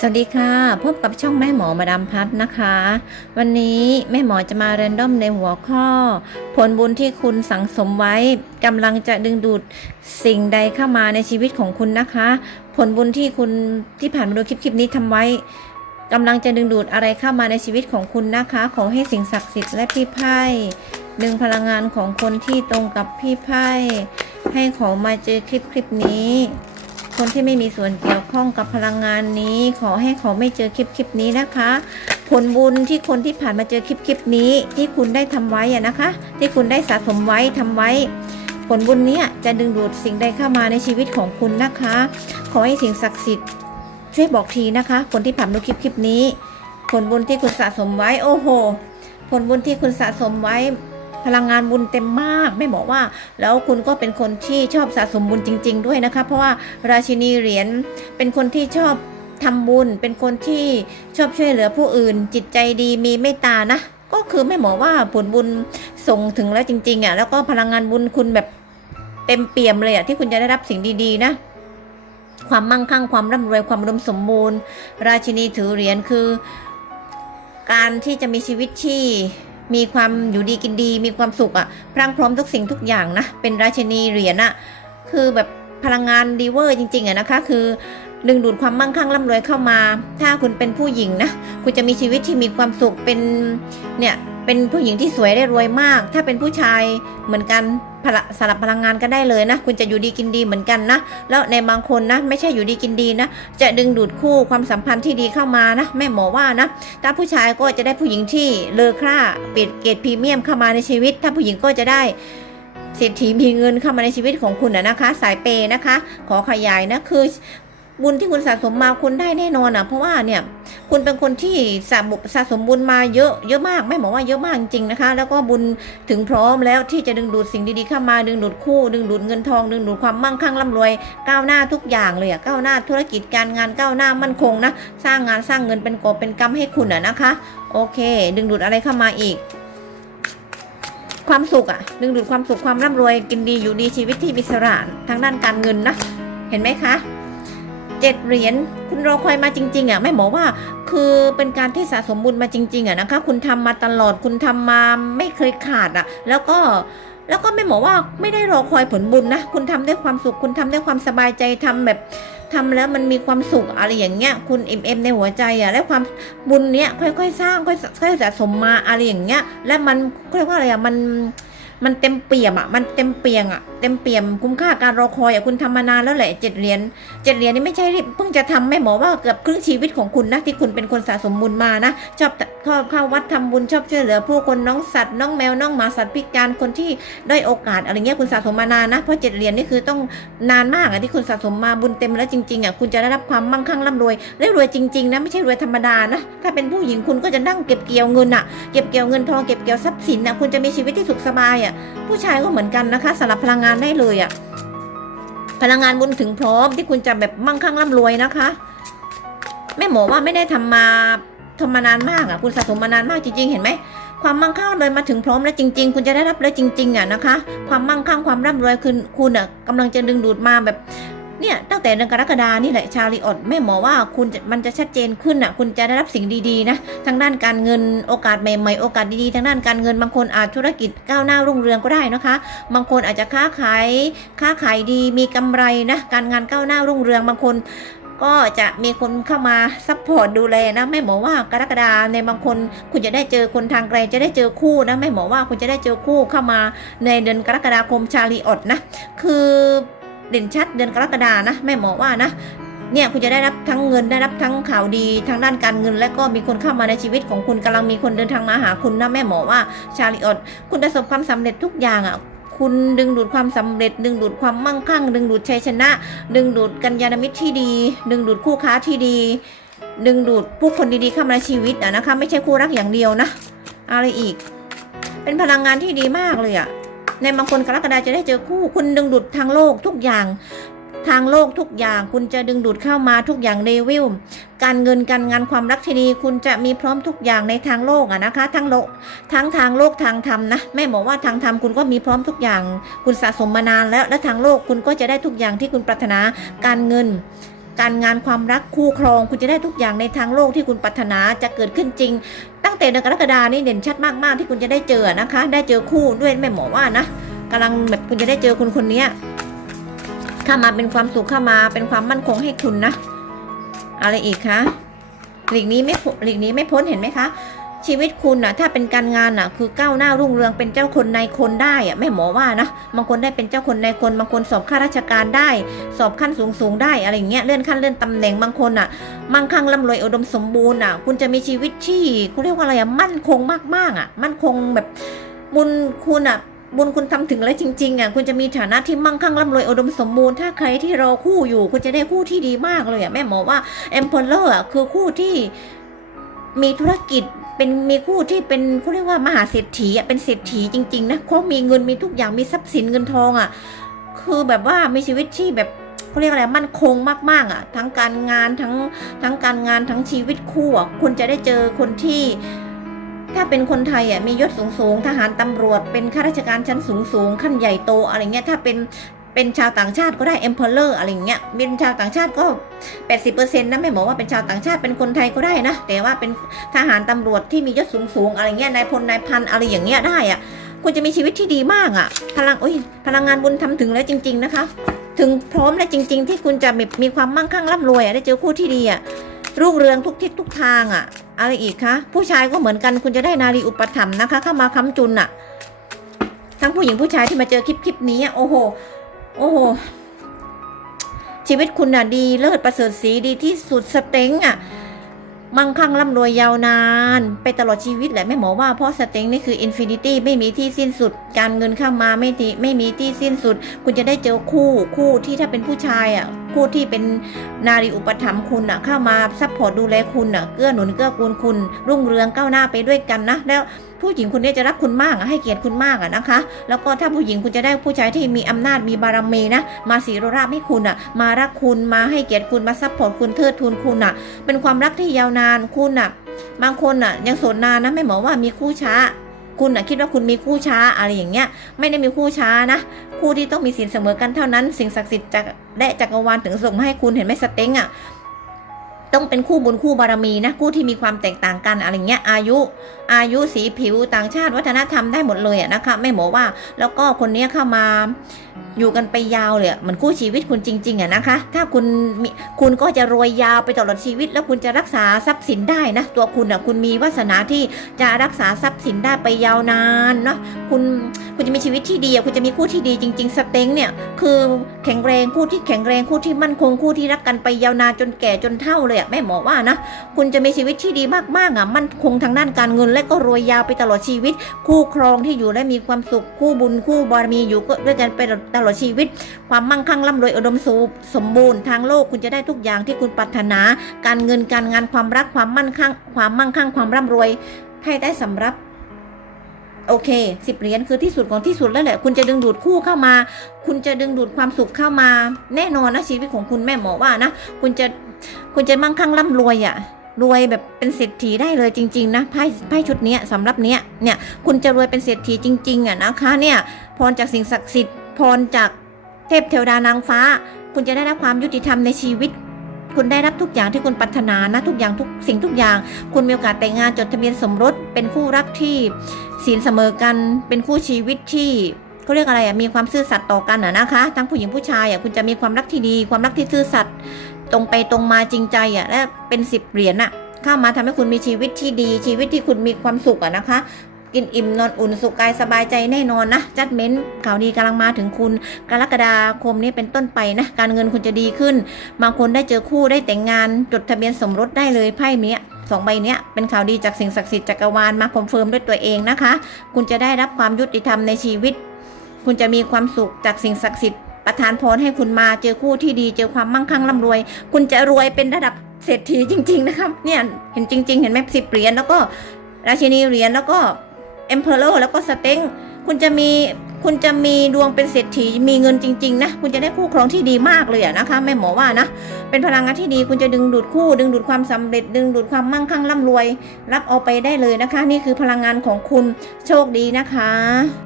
สวัสดีค่ะ พบกับช่องแม่หมอมาดามพัฒนะคะ วันนี้แม่หมอจะมาเรนดอมในหัวข้อ ผลบุญที่คุณสังสมไว้กำลังจะดึงดูดสิ่งใดเข้ามาในชีวิตของคุณนะคะ ผลบุญที่คุณที่ผ่านมาดูคลิปคลิปนี้ทำไว้กำลังจะดึงดูดอะไรเข้ามาในชีวิตของคุณนะคะ ขอให้สิ่งศักดิ์สิทธิ์และพี่ไพ่ดึงพลังงานของคนที่ตรงกับพี่ไพ่ให้ขอมาเจอคลิปคลิปนี้ คนที่ไม่มีส่วนเกี่ยวข้องกับพลังงานนี้ ขอให้เขาไม่เจอคลิปคลิปนี้นะคะ ผลบุญที่คนที่ผ่านมาเจอคลิปคลิปนี้ ที่คุณได้ทำไว้อะนะคะ ที่คุณได้สะสมไว้ทำไว้ ผลบุญนี้จะดึงดูดสิ่งใดเข้ามาในชีวิตของคุณนะคะ ขอให้สิ่งศักดิ์สิทธิ์ช่วยบอกทีนะคะ คนที่ผ่านมาดูคลิปคลิปนี้ ผลบุญที่คุณสะสมไว้โอ้โห ผลบุญที่คุณสะสมไว้ พลังงานบุญเต็มมากไม่บอกว่า แล้วคุณก็เป็นคนที่ชอบสะสมบุญจริง ๆ ด้วยนะคะ เพราะว่าราชินีเหรียญเป็นคนที่ชอบทำบุญ เป็นคนที่ชอบช่วยเหลือผู้อื่น จิตใจดีมีเมตตานะก็คือไม่บอกว่าผลบุญส่งถึงแล้วจริง ๆอะแล้วก็พลังงานบุญคุณแบบเต็มเปี่ยมเลยอะที่คุณจะได้รับสิ่งดีๆนะความมั่งคั่งความร่ำรวยความอุดมสมบูรณ์ ราชินีถือเหรียญคือ การที่จะมีชีวิตที่ มีความอยู่ดีกินดี มีความสุขอะพรั่งพร้อมทุกสิ่งทุกอย่างนะ เป็นราชินีเหรียญอะคือแบบพลังงานดีเวอร์จริงๆอะนะคะ คือดึงดูดความมั่งคั่งร่ำรวยเข้ามา ถ้าคุณเป็นผู้หญิงนะ คุณจะมีชีวิตที่มีความสุขเป็นเนี่ย เป็นผู้หญิงที่สวยได้รวยมาก ถ้าเป็นผู้ชายเหมือนกันสลับพลังงานก็ได้เลยนะ คุณจะอยู่ดีกินดีเหมือนกันนะ แล้วในบางคนนะ ไม่ใช่อยู่ดีกินดีนะ จะดึงดูดคู่ความสัมพันธ์ที่ดีเข้ามานะแม่หมอว่านะ ถ้าผู้ชายก็จะได้ผู้หญิงที่เลอค่าเปิดเกรดพรีเมียมเข้ามาในชีวิต ถ้าผู้หญิงก็จะได้เศรษฐีมีเงินเข้ามาในชีวิตของคุณนะนะคะ สายเปย์นะคะ ขอขยายนะคือ บุญที่คุณสะสมมาคุณได้แน่นอนอะ เพราะว่าเนี่ยคุณเป็นคนที่สะสะสมบุญมาเยอะเยอะมากแม่บอกว่าเยอะมากจริงๆนะคะ แล้วก็บุญถึงพร้อมแล้วที่จะดึงดูดสิ่งดีๆเข้ามาดึงดูดคู่ ดึงดูดเงินทอง ดึงดูดความมั่งคั่งร่ำรวยก้าวหน้าทุกอย่างเลยอะก้าวหน้าธุรกิจการงานก้าวหน้ามั่นคงนะสร้างงานสร้างเงินเป็นกอบเป็นกำให้คุณอะนะคะ โอเค ดึงดูดอะไรเข้ามาอีกความสุขอะดึงดูดความสุขความร่ำรวยกินดีอยู่ดีชีวิตที่มีสระทางด้านการเงินนะ เห็นไหมคะ เจ็ดเหรียญคุณรอคอยมาจริง ๆอะแม่หมอว่า คือเป็นการที่สะสมบุญมาจริง ๆอะนะคะ คุณทำมาตลอดคุณทำมาไม่เคยขาดอะ แล้วก็แล้วก็ไม่หมอว่าไม่ได้รอคอยผลบุญนะ คุณทำด้วยความสุข คุณทำด้วยความสบายใจทำแบบทำแล้วมันมีความสุขอะไรอย่างเงี้ย คุณเอ็มเอ็มในหัวใจอะและความบุญเนี้ยค่อยๆสร้างค่อยค่อยๆสะสมมาอะไรอย่างเงี้ย และมันเรียกว่าอะไรอะมัน มันเต็มเปี่ยมอะ มันเต็มเปียงอะ เต็มเปี่ยมคุ้มค่าการรอคอยอะคุณทำมานานแล้วแหละเจ็ดเหรียญเจ็ดเหรียญนี่ไม่ใช่เพิ่งจะทำแม่หมอว่าเกือบครึ่งชีวิตของคุณนะที่คุณเป็นคนสะสมบุญมานะชอบเข้าเข้าวัดทำบุญชอบช่วยเหลือผู้คนน้องสัตว์น้องแมวน้องหมาสัตว์พิการคนที่ได้โอกาสอะไรเงี้ยคุณสะสมมานานนะเพราะเจ็ดเหรียญนี่คือต้องนานมากอะที่คุณสะสมมาบุญเต็มแล้วจริงๆอะคุณจะได้รับความมั่งคั่งร่ำรวยและรวยจริงๆนะไม่ใช่รวยธรรมดานะถ้าเป็นผู้หญิงคุณก็จะนั่งเก็บเกี่ยวเงินอะเก็บเกี่ยวเงินทองเก็บเกี่ยวทรัพย์สินนะคุณจะมีชีวิตที่สุขสบายอะผู้ชายก็เหมือนกันนะคะสลับพลังงานได้เลยอะ่ะพลังงานบุญถึงพร้อมที่คุณจะแบบมั่งคั่งร่ำรวยนะคะแม่หมอว่าไม่ได้ทำมาทำมานานมากอะ่ะ คุณสะสมมานานมากจริงๆ เห็นไหมความมั่งคั่งเลยมาถึงพร้อมแล้วจริง ๆ คุณจะได้รับเลยจริง ๆอะนะคะ ความมั่งคั่งความร่ำรวยคือคุณอะกำลังจะดึงดูดมาแบบ เนี่ยตั้งแต่เดือนกรกฎานี่แหละชาลีอดแม่หมอว่าคุณมันจะชัดเจนขึ้นอะคุณจะได้รับสิ่งดีๆนะทางด้านการเงินโอกาสใหม่ๆโอกาสดีๆทางด้านการเงินบางคนอาจธุรกิจก้าวหน้ารุ่งเรืองก็ได้นะคะ บางคนอาจจะค้าขายค้าขายดีมีกำไรนะการงานก้าวหน้ารุ่งเรืองบางคนก็จะมีคนเข้ามาซัพพอร์ตดูแลนะแม่หมอว่ากรกฎาในบางคนคุณจะได้เจอคนทางไกลจะได้เจอคู่นะแม่หมอว่าคุณจะได้เจอคู่เข้ามาในเดือนกรกฎาคมชาลีอดนะคือ เด่นชัดเดือนกรกฎานะแม่หมอว่านะเนี่ยคุณจะได้รับทั้งเงินได้รับทั้งข่าวดีทางด้านการเงิน และก็มีคนเข้ามาในชีวิตของคุณกำลังมีคนเดินทางมาหาคุณนะแม่หมอว่าชาลีออดคุณประสบความสำเร็จทุกอย่างอะคุณดึงดูดความสำเร็จ ดึงดูดความมั่งคั่ง ดึงดูดชัยชนะ ดึงดูดกัญญาณมิตรที่ดี ดึงดูดคู่ค้าที่ดี ดึงดูดผู้คนดีๆเข้ามาในชีวิตอะนะคะ ไม่ใช่คู่รักอย่างเดียวนะ อะไรอีก เป็นพลังงานที่ดีมากเลยอะ ในบางคนกรกฎาจะได้เจอคู่ คุณดึงดูดทางโลกทุกอย่างทางโลกทุกอย่างคุณจะดึงดูดเข้ามาทุกอย่างเลเวลการเงินการงานความรักที่ดีคุณจะมีพร้อมทุกอย่างในทางโลกอะนะคะ ทั้งโลกทั้งทางโลกทางธรรมนะแม่บอกว่าทางธรรมคุณก็มีพร้อมทุกอย่าง คุณสะสมมานานแล้วและทางโลกคุณก็จะได้ทุกอย่างที่คุณปรารถนาการเงิน การงานความรักคู่ครอง คุณจะได้ทุกอย่างในทางโลกที่คุณปรารถนาจะเกิดขึ้นจริง ตั้งแต่เดือนกรกฎานี่เด่นชัดมากๆ ที่คุณจะได้เจอนะคะ ได้เจอคู่ด้วยแม่หมอว่านะกำลังแบบคุณจะได้เจอคนคนนี้เข้ามาเป็นความสุขเข้ามาเป็นความมั่นคงให้คุณนะ อะไรอีกคะหลีกนี้ไม่หลีกนี้ไม่พ้นเห็นไหมคะ ชีวิตคุณน่ะถ้าเป็นการงานน่ะคือก้าวหน้ารุ่งเรืองเป็นเจ้าคนนายคนได้อะแม่หมอว่านะบางคนได้เป็นเจ้าคนนายคนบางคนสอบข้าราชการได้ สอบขั้นสูงสูงได้อะไรอย่างเงี้ยเลื่อนขั้นเลื่อนตำแหน่งบางคนน่ะมั่งคั่งร่ำรวยอุดมสมบูรณ์อะ คุณจะมีชีวิตที่เขาเรียกว่าอะไรอะมั่นคงมากๆอะ มั่นคงแบบบุญคุณอะบุญคุณทำถึงแล้วจริงๆอะคุณจะมีฐานะที่มั่งคั่งร่ำรวยอุดมสมบูรณ์ถ้าใครที่รอคู่อยู่ คุณจะได้คู่ที่ดีมากเลยอะแม่หมอว่าเอ็มเพลเลอร์อะคือคู่ที่ มีธุรกิจเป็นมีคู่ที่เป็นเขาเรียกว่ามหาเศรษฐีอะเป็นเศรษฐีจริงๆนะเขามีเงินมีทุกอย่างมีทรัพย์สินเงินทองอะคือแบบว่ามีชีวิตที่แบบเขาเรียกอะไรมั่นคงมากๆอะ ทั้งการงานทั้งทั้งการงานทั้งชีวิตคู่อะคุณจะได้เจอคนที่ ถ้าเป็นคนไทยอะมียศสูงๆทหารตำรวจ เป็นข้าราชการชั้นสูงๆขั้นใหญ่โตอะไรเงี้ยถ้าเป็น เป็นชาวต่างชาติก็ได้ emperor อะไรเงี้ยเป็นชาวต่างชาติก็ 80%นะไม่บอกว่าเป็นชาวต่างชาติเป็นคนไทยก็ได้นะ แต่ว่าเป็นทหารตำรวจที่มียศสูงๆอะไรเงี้ยนายพลนายพันอะไรอย่างเงี้ยได้อะคุณจะมีชีวิตที่ดีมากอะพลังโอ้ยพลังงานบุญทำถึงแล้วจริง ๆนะคะ ถึงพร้อมแล้วจริง ๆ ที่คุณจะมีมีความมั่งคั่งร่ำรวยอะได้เจอคู่ที่ดีอะรุ่งเรืองทุกทิศทุกทางอะอะไรอีกคะผู้ชายก็เหมือนกันคุณจะได้นารีอุปถัมภ์นะคะ เข้ามาค้ำจุนอะทั้งผู้หญิงผู้ชายที่มาเจอคลิปคลิปนี้โอ้โห โอ้โหชีวิตคุณน่ะดีเลิศประเสริฐสีดีที่สุดสเต็งอะมั่งคั่งร่ำรวยยาวนาน ไปตลอดชีวิตแหละแม่หมอว่าเพราะสเต็งนี่คืออินฟินิตี้ไม่มีที่สิ้นสุด การเงินเข้ามาไม่ทีไม่มีที่สิ้นสุด คุณจะได้เจอคู่คู่ที่ถ้าเป็นผู้ชายอะ คู่ที่เป็นนารีอุปถัมภ์คุณอะเข้ามาซัพพอร์ตดูแลคุณอะเกื้อหนุนเกื้อกูลคุณ รุ่งเรืองก้าวหน้าไปด้วยกันนะ แล้วผู้หญิงคนนี้จะรักคุณมากอะให้เกียรติคุณมากอะนะคะ แล้วก็ถ้าผู้หญิงคุณจะได้ผู้ชายที่มีอำนาจมีบารมีนะ มาสีโรราบให้คุณอะ มารักคุณมาให้เกียรติคุณมาซัพพอร์ตคุณเทิดทูนคุณอะ เป็นความรักที่ยาวนานคุณอะ บางคนอะ ยังโสดนานนะไม่หมอว่ามีคู่ช้า คุณอะคิดว่าคุณมีคู่ช้าอะไรอย่างเงี้ย ไม่ได้มีคู่ช้านะ คู่ที่ต้องมีสินเสมอกันเท่านั้น สิ่งศักดิ์สิทธิ์จากและจักรวาลถึงส่งมาให้คุณเห็นไหมสเต็งอะต้องเป็นคู่บุญคู่บารมีนะคู่ที่มีความแตกต่างกันอะไรเงี้ยอายุ อายุสีผิวต่างชาติวัฒนธรรมได้หมดเลยอะนะคะไม่หมอว่า แล้วก็คนนี้เข้ามา อยู่กันไปยาวเลยอะมือนคู่ชีวิตคุณจริงๆอะนะคะ ถ้าคุณมีคุณก็จะรวยยาวไปตลอดชีวิต แล้วคุณจะรักษาทรัพย์สินได้นะ ตัวคุณอะคุณมีวาสนาที่จะรักษาทรัพย์สินได้ไปยาวนานเนาะคุณคุณจะมีชีวิตที่ดีคุณจะมีคู่ที่ดีจริง ๆ สเต็งเนี่ยคือแข็งแรงคู่ที่แข็งแรงคู่ที่มั่นคงคู่ที่รักกันไปยาวนานจนแก่จนเฒ่าเลยอะแม่หมอว่านะคุณจะมีชีวิตที่ดีมากๆอะมั่นคงทางด้านการเงิน และก็รวยยาวไปตลอดชีวิต คู่ครองที่อยู่และมีความสุขคู่บุญคู่บารมีอยู่ก็ด้วยกันไปตตลอดชีวิต ความมั่งคั่งร่ำรวยอุดมสุขสมบูรณ์ทางโลกคุณจะได้ทุกอย่างที่คุณปรารถนา การเงินการงานความรักความมั่นคั่ง ความมั่งคั่งความร่ำรวยให้ได้สำรับโอเคสิบเหรียญคือที่สุดของที่สุดแล้วแหละ คุณจะดึงดูดคู่เข้ามา คุณจะดึงดูดความสุขเข้ามา แน่นอนนะชีวิตของคุณแม่หมอว่านะคุณจะคุณจะมั่งคั่งร่ำรวยอะรวยแบบเป็นเศรษฐีได้เลยจริง ๆ นะไพ่ไพ่ชุดนี้สำหรับเนี้ยเนี่ยคุณจะรวยเป็นเศรษฐีจริง ๆอะนะคะเนี่ยพรจากสิ่งศักดิ์สิทธิ์ พรจากเทพเทวดานางฟ้า คุณจะได้รับความยุติธรรมในชีวิต คุณได้รับทุกอย่างที่คุณปรารถนานะทุกอย่างทุกสิ่งทุกอย่าง คุณมีโอกาสแต่งงานจดทะเบียนสมรส เป็นคู่รักที่ศีลเสมอกัน เป็นคู่ชีวิตที่เขาเรียกอะไรอะมีความซื่อสัตย์ต่อกันอะนะคะทั้งผู้หญิงผู้ชายอะคุณจะมีความรักที่ดี ความรักที่ซื่อสัตย์ตรงไปตรงมาจริงใจอะและเป็นสิบเหรียญอะเข้ามาทำให้คุณมีชีวิตที่ดี ชีวิตที่คุณมีความสุขอะนะคะ กินอิ่มนอนอุ่นสุขกายสบายใจแน่นอนนะจัดเม้นข่าวดีกำลังมาถึงคุณกรกฎาคมนี้เป็นต้นไปนะการเงินคุณจะดีขึ้นบางคนได้เจอคู่ได้แต่งงานจดทะเบียนสมรสได้เลยไพ่เนี้ยสองใบเนี้ยเป็นข่าวดีจากสิ่งศักดิ์สิทธิ์จักรวาลมาคอนเฟิร์มด้วยตัวเองนะคะ คุณจะได้รับความยุติธรรมในชีวิต คุณจะมีความสุขจากสิ่งศักดิ์สิทธิ์ประทานพรให้คุณมาเจอคู่ที่ดีเจอความมั่งคั่งร่ำรวย คุณจะรวยเป็นระดับเศรษฐีจริง ๆ นะครับเนี่ยเห็นจริง ๆ เห็นไหมสิบเหรียญแล้วก็ราชินีเหรียญแล้วก็ เอ็มเพลแล้วก็สเต็งคุณจะมีคุณจะมีดวงเป็นเศรษฐีมีเงินจริงๆนะคุณจะได้คู่ครองที่ดีมากเลยอะนะคะแม่หมอว่านะ เป็นพลังงานที่ดีคุณจะดึงดูดคู่ ดึงดูดความสำเร็จ ดึงดูดความมั่งคั่งร่ำรวย รับเอาไปได้เลยนะคะ นี่คือพลังงานของคุณโชคดีนะคะ